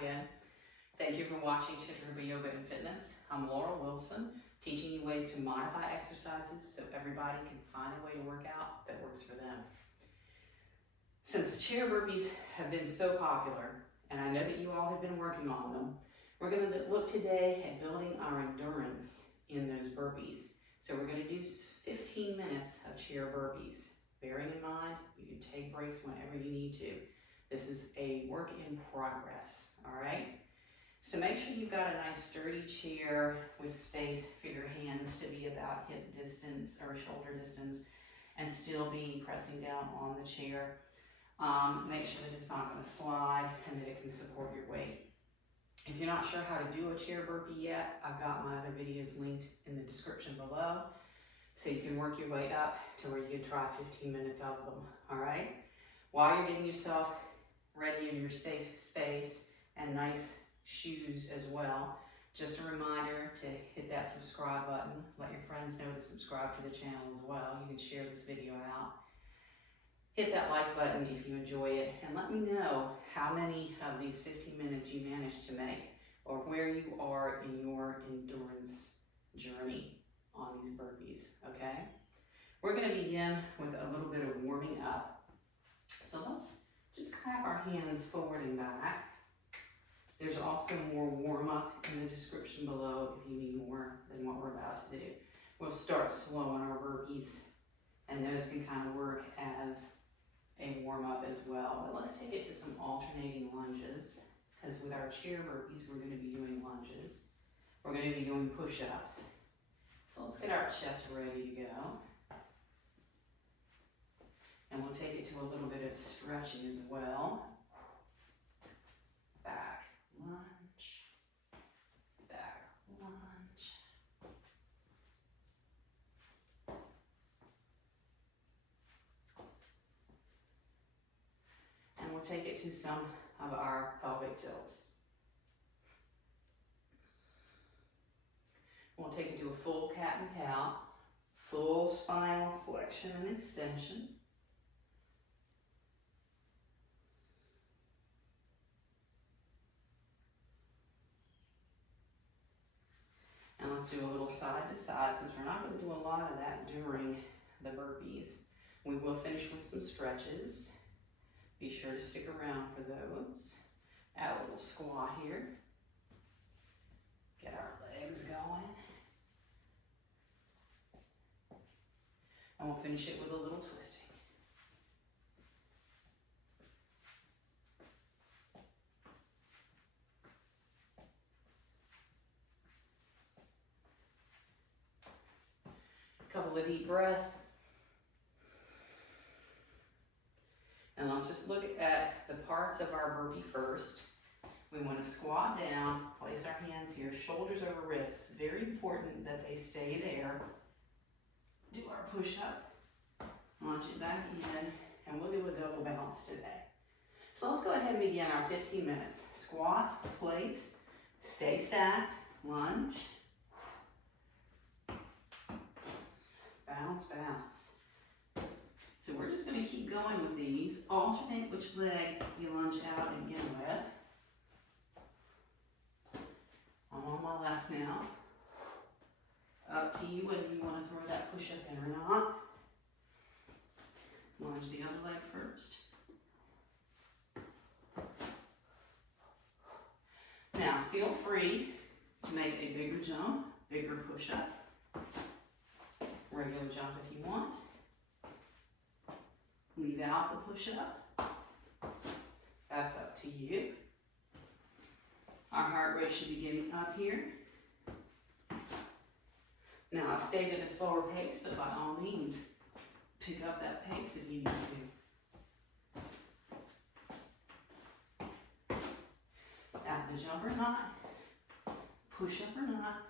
again. Thank you for watching Chittarupa Yoga and Fitness. I'm Laura Wilson, teaching you ways to modify exercises so everybody can find a way to work out that works for them. Since chair burpees have been so popular, and I know that you all have been working on them, we're going to look today at building our endurance in those burpees. So we're going to do 15 minutes of chair burpees. Bearing in mind, you can take breaks whenever you need to. This is a work in progress, all right? So make sure you've got a nice sturdy chair with space for your hands to be about hip distance or shoulder distance and still be pressing down on the chair. Make sure that it's not going to slide and that it can support your weight. If you're not sure how to do a chair burpee yet, I've got my other videos linked in the description below, so you can work your way up to where you can try 15 minutes of them, all right? While you're getting yourself ready in your safe space and nice shoes as well, just a reminder to hit that subscribe button. Let your friends know to subscribe to the channel as well. You can share this video out. Hit that like button if you enjoy it, and let me know how many of these 15 minutes you managed to make or where you are in your endurance journey on these burpees, okay? We're going to begin with a little bit of warming up. So let's just clap our hands forward and back. There's also more warm up in the description below if you need more than what we're about to do. We'll start slow on our burpees, and those can kind of work as a warm up as well. But let's take it to some alternating lunges, because with our chair burpees, we're going to be doing lunges. We're going to be doing push-ups. So let's get our chest ready to go. And we'll take it to a little bit of stretching as well. Back lunge, back lunge. And we'll take it to some of our pelvic tilts. We'll take it to a full cat and cow, full spinal flexion and extension. And let's do a little side to side, since we're not going to do a lot of that during the burpees. We will finish with some stretches. Be sure to stick around for those. Add a little squat here. Get our legs going. And we'll finish it with a little twisting. Couple of deep breaths. And let's just look at the parts of our burpee first. We want to squat down, place our hands here, shoulders over wrists. Very important that they stay there. Do our push-up, launch it back in, and we'll do a double bounce today. So let's go ahead and begin our 15 minutes. Squat, place, stay stacked, lunge. Bounce, bounce. So we're just going to keep going with these. Alternate which leg you lunge out and in with. I'm on my left now. Up to you whether you want to throw that push-up in or not. Lunge the other leg first. Now feel free to make a bigger jump, bigger push-up. Regular jump if you want. Leave out the push-up. That's up to you. Our heart rate should be getting up here. Now I've stayed at a slower pace, but by all means, pick up that pace if you need to. Add the jump or not, push up or not.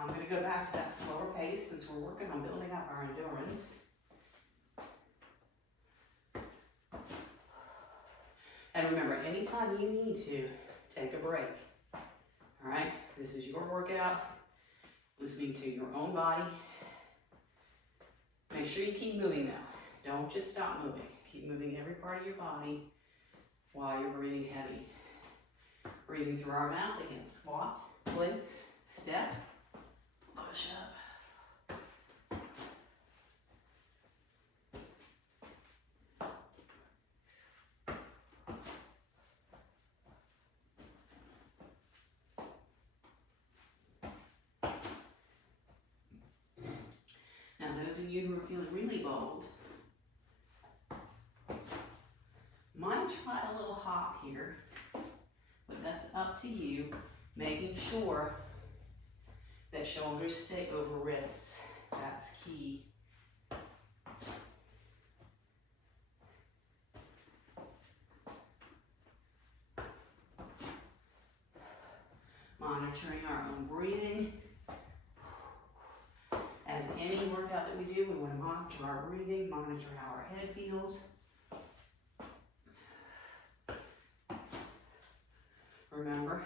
I'm going to go back to that slower pace since we're working on building up our endurance. And remember, anytime you need to, take a break. All right? This is your workout, listening to your own body. Make sure you keep moving now. Don't just stop moving. Keep moving every part of your body while you're breathing heavy. Breathing through our mouth, again, squat, planks, step, push up. Now those of you who are feeling really bold, might try a little hop here, but that's up to you, making sure that shoulders stay over wrists. That's key. Monitoring our own breathing. As any workout that we do, we want to monitor our breathing, monitor how our head feels. Remember,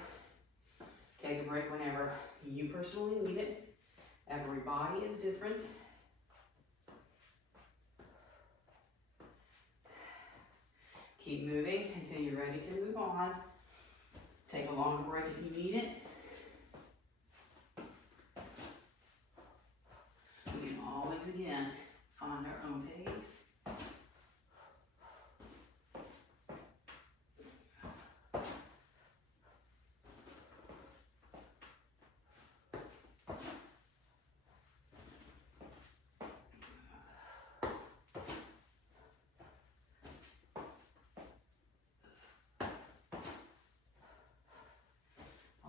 take a break whenever you personally need it. Every body is different. Keep moving until you're ready to move on. Take a longer break if you need it. We can always, again, find our own pace.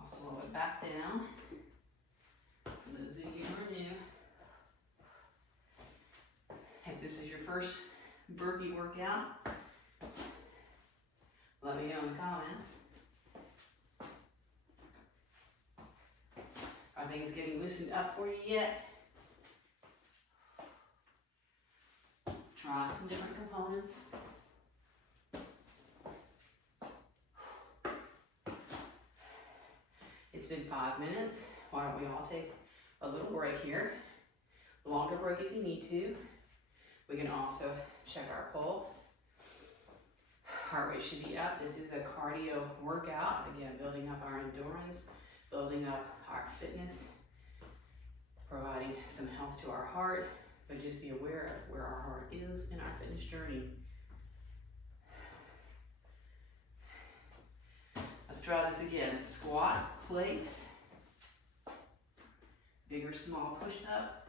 Slow it back down. For those of you who are new, if this is your first burpee workout, let me know in the comments. Are things getting loosened up for you yet? Try some different components. It's been 5 minutes. Why don't we all take a little break here? Longer break if you need to. We can also check our pulse. Heart rate should be up. This is a cardio workout. Again, building up our endurance, building up our fitness, providing some health to our heart, but just be aware of where our heart is in our fitness journey. Let's try this again. Squat, place, big or small push up.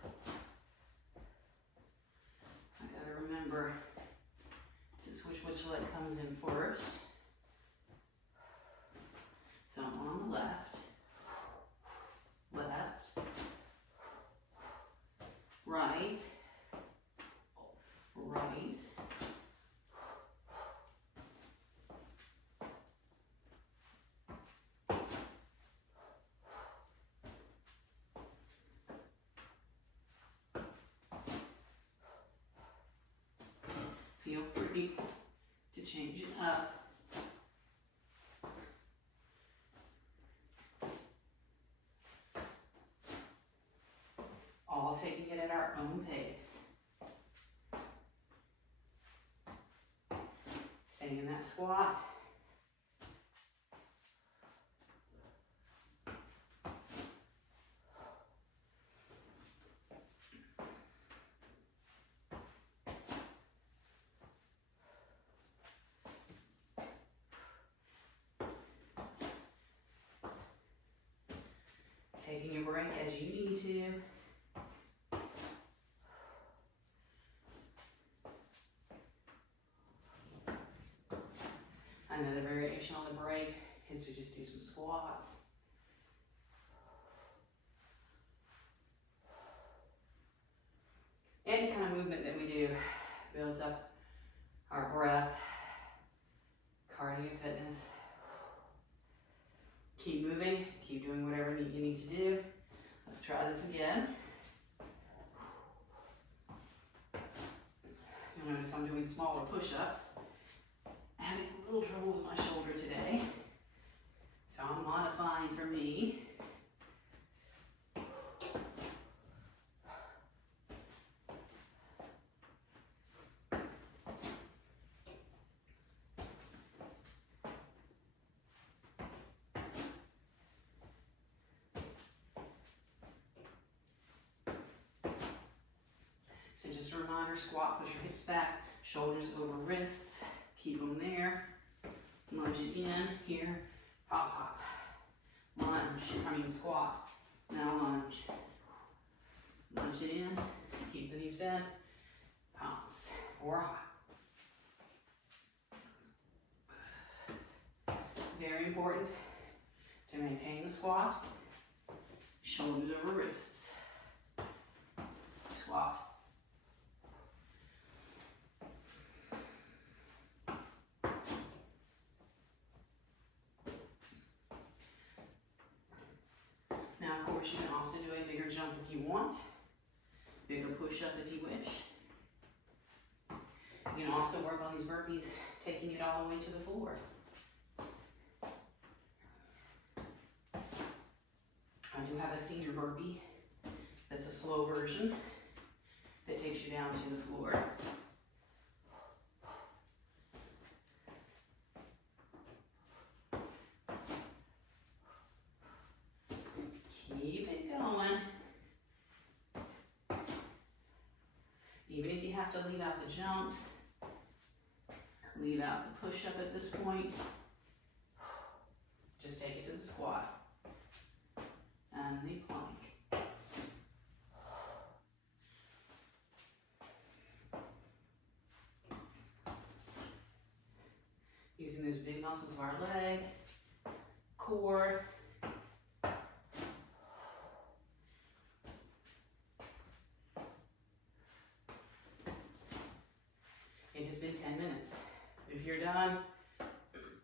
I gotta remember to switch which leg comes in first. So I'm on the left, left, right, right. Feel free to change it up. All taking it at our own pace. Staying in that squat. Taking a break as you need to. Another variation on the break is to just do some squats. Any kind of movement that we do builds up our breath, cardio fitness. Keep moving, keep doing whatever you need to do. Let's try this again. You'll notice I'm doing smaller push-ups. Having a little trouble with my shoulder today, so I'm modifying for me. shoulder squat, push your hips back, shoulders over wrists, keep them there. Lunge it in, here, hop, hop. Lunge, squat, now lunge. Lunge it in, keep the knees bent, pounce, or hop. Very important to maintain the squat, shoulders over wrists, squat. Now, of course, you can also do a bigger jump if you want, bigger push-up if you wish. You can also work on these burpees, taking it all the way to the floor. I do have a senior burpee that's a slow version that takes you down to the floor. Keep it going. Even if you have to leave out the jumps, leave out the push-up at this point, just take it to the squat. And the plank. Using those big muscles of our leg, core. It has been 10 minutes. If you're done,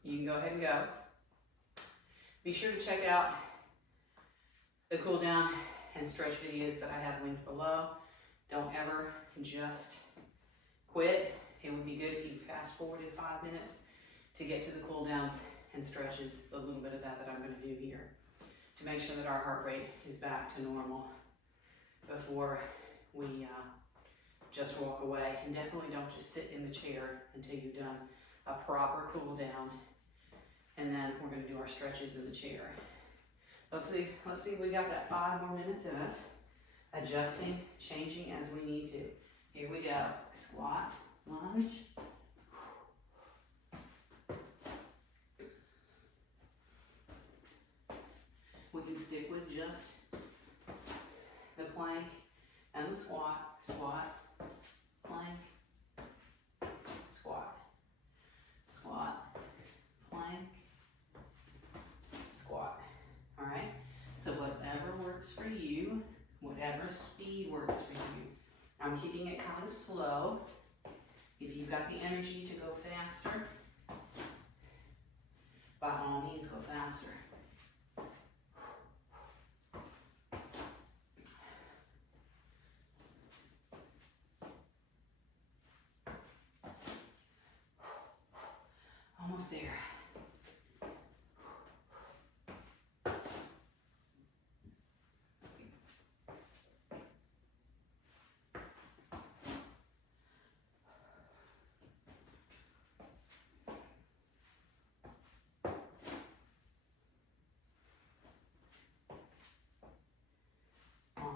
you can go ahead and go. Be sure to check out the cool down and stretch videos that I have linked below. Don't ever just quit. It would be good if you fast forwarded 5 minutes to get to the cool downs and stretches, a little bit of that I'm going to do here, to make sure that our heart rate is back to normal before we just walk away. And definitely don't just sit in the chair until you've done a proper cool down. And then we're going to do our stretches in the chair. Let's see if we got that 5 more minutes in us. Adjusting, changing as we need to. Here we go. Squat, lunge. We can stick with just the plank and the squat, squat, plank, squat, squat, plank, squat. All right, so whatever works for you, whatever speed works for you. I'm keeping it kind of slow. If you've got the energy to go faster, by all means go faster. Almost there.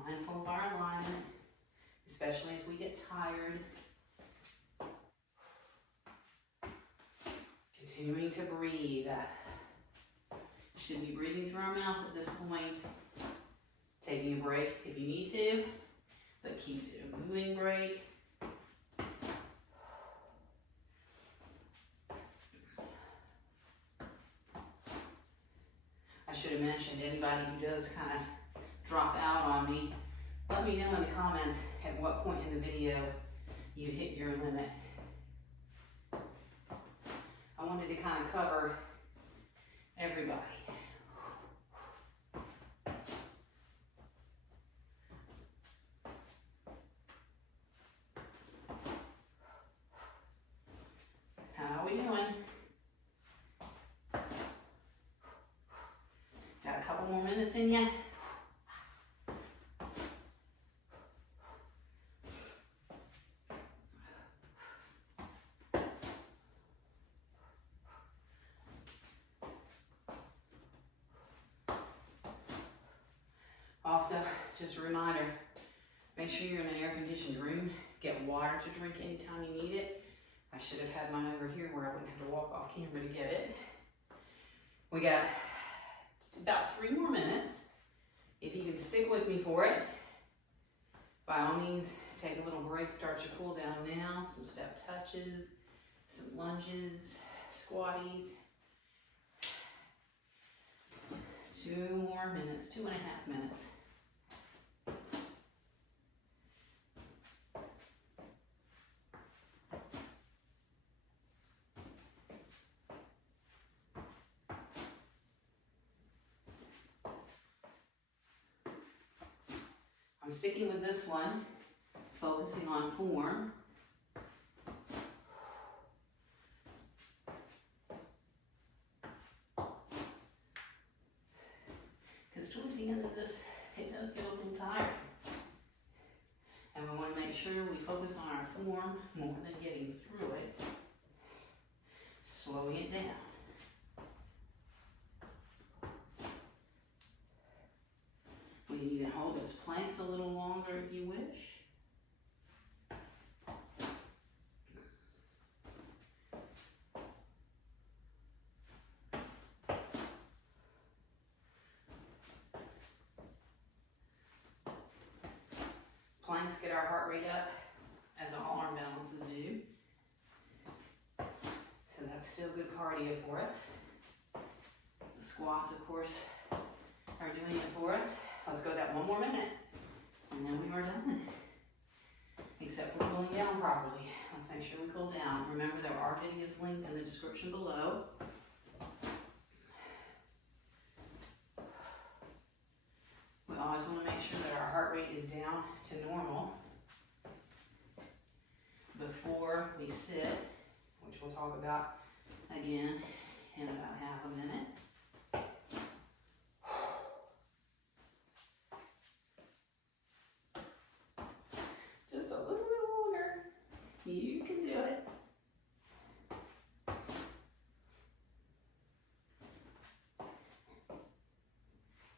Mindful of our alignment, especially as we get tired. Continuing to breathe. Should be breathing through our mouth at this point. Taking a break if you need to, but keep it a moving break. I should have mentioned, anybody who does kind of drop out on me, let me know in the comments at what point in the video you hit your limit. I wanted to kind of cover everybody. How are we doing? Got a couple more minutes in ya? Also, just a reminder, make sure you're in an air-conditioned room. Get water to drink anytime you need it. I should have had mine over here where I wouldn't have to walk off camera to get it. We got about 3 more minutes. If you can stick with me for it, by all means, take a little break, start your cool down now. Some step touches, some lunges, squatties. 2 more minutes, 2.5 minutes. I'm sticking with this one, focusing on form. Because towards the end of this, it does get a little tiring. And we want to make sure we focus on our form more than getting through it. Slowing it down. We can even hold those planks a little longer if you wish. Planks get our heart rate up, as all arm balances do. So that's still good cardio for us. The squats, of course, are doing it for us. Let's go that 1 more minute, and then we are done. Except for cooling down properly. Let's make sure we cool down. Remember, there are videos linked in the description below. We always want to make sure that our heart rate is down to normal before we sit, which we'll talk about again in about half a minute. Just a little bit longer. You can do it.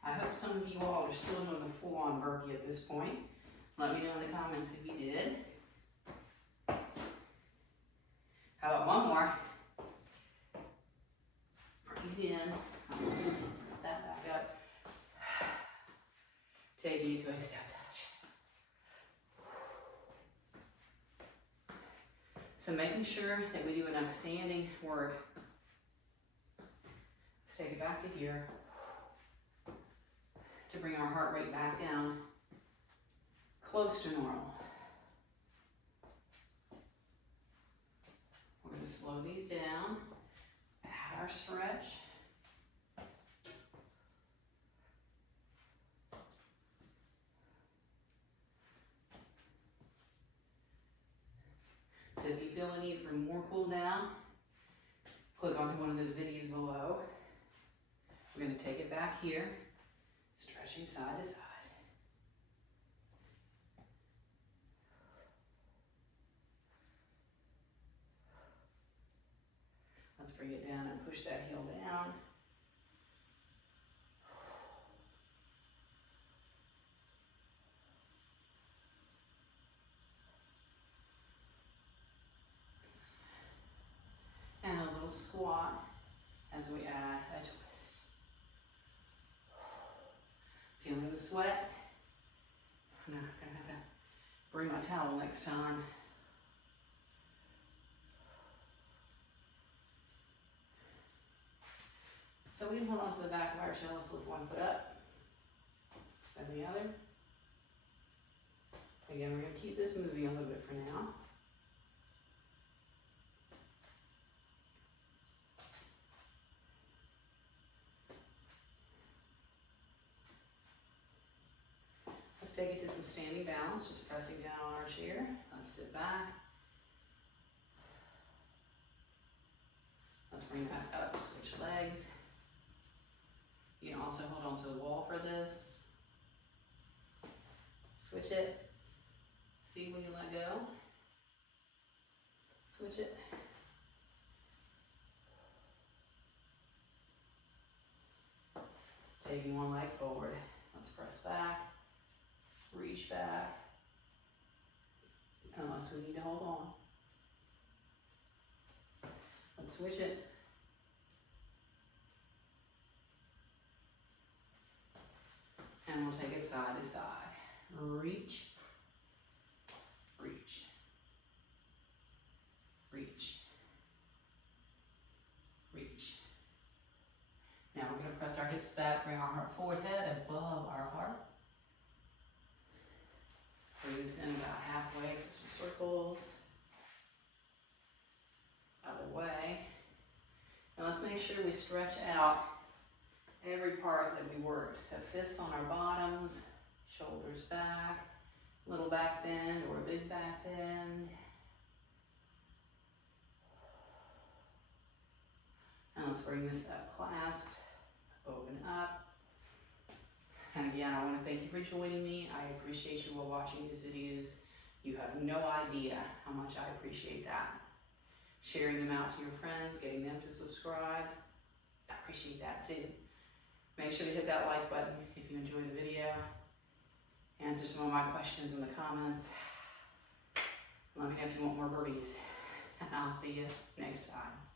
I hope some of you all are still doing the full-on burpee at this point. Let me know in the comments if you did. How about 1 more? Breathe in. Put that back up. Taking you to a step touch. So making sure that we do enough standing work. Let's take it back to here to bring our heart rate back down close to normal. We're going to slow these down, add our stretch. So if you feel a need for more cool down, click onto one of those videos below. We're going to take it back here, stretching side to side. Let's bring it down and push that heel down. And a little squat as we add a twist. Feeling the sweat? I'm gonna have to bring my towel next time. So we can hold on to the back of our chair. Let's lift 1 foot up, then the other. Again, we're going to keep this moving a little bit for now. Let's take it to some standing balance, just pressing down on our chair. Let's sit back. Let's bring that up, switch legs. You can also hold on to the wall for this. Switch it. See when you let go. Switch it. Taking 1 leg forward. Let's press back. Reach back. unless we need to hold on. Let's switch it. And we'll take it side to side. Reach, reach, reach, reach. Now we're going to press our hips back, bring our forehead above our heart. Bring this in about halfway for some circles. Other way. And let's make sure we stretch out every part that we worked. So fists on our bottoms, shoulders back, little back bend or a big back bend. And let's bring this up, clasped, open up. And again, I want to thank you for joining me. I appreciate you all watching these videos. You have no idea how much I appreciate that. Sharing them out to your friends, getting them to subscribe. I appreciate that too. Make sure to hit that like button if you enjoyed the video. Answer some of my questions in the comments. Let me know if you want more burpees. And I'll see you next time.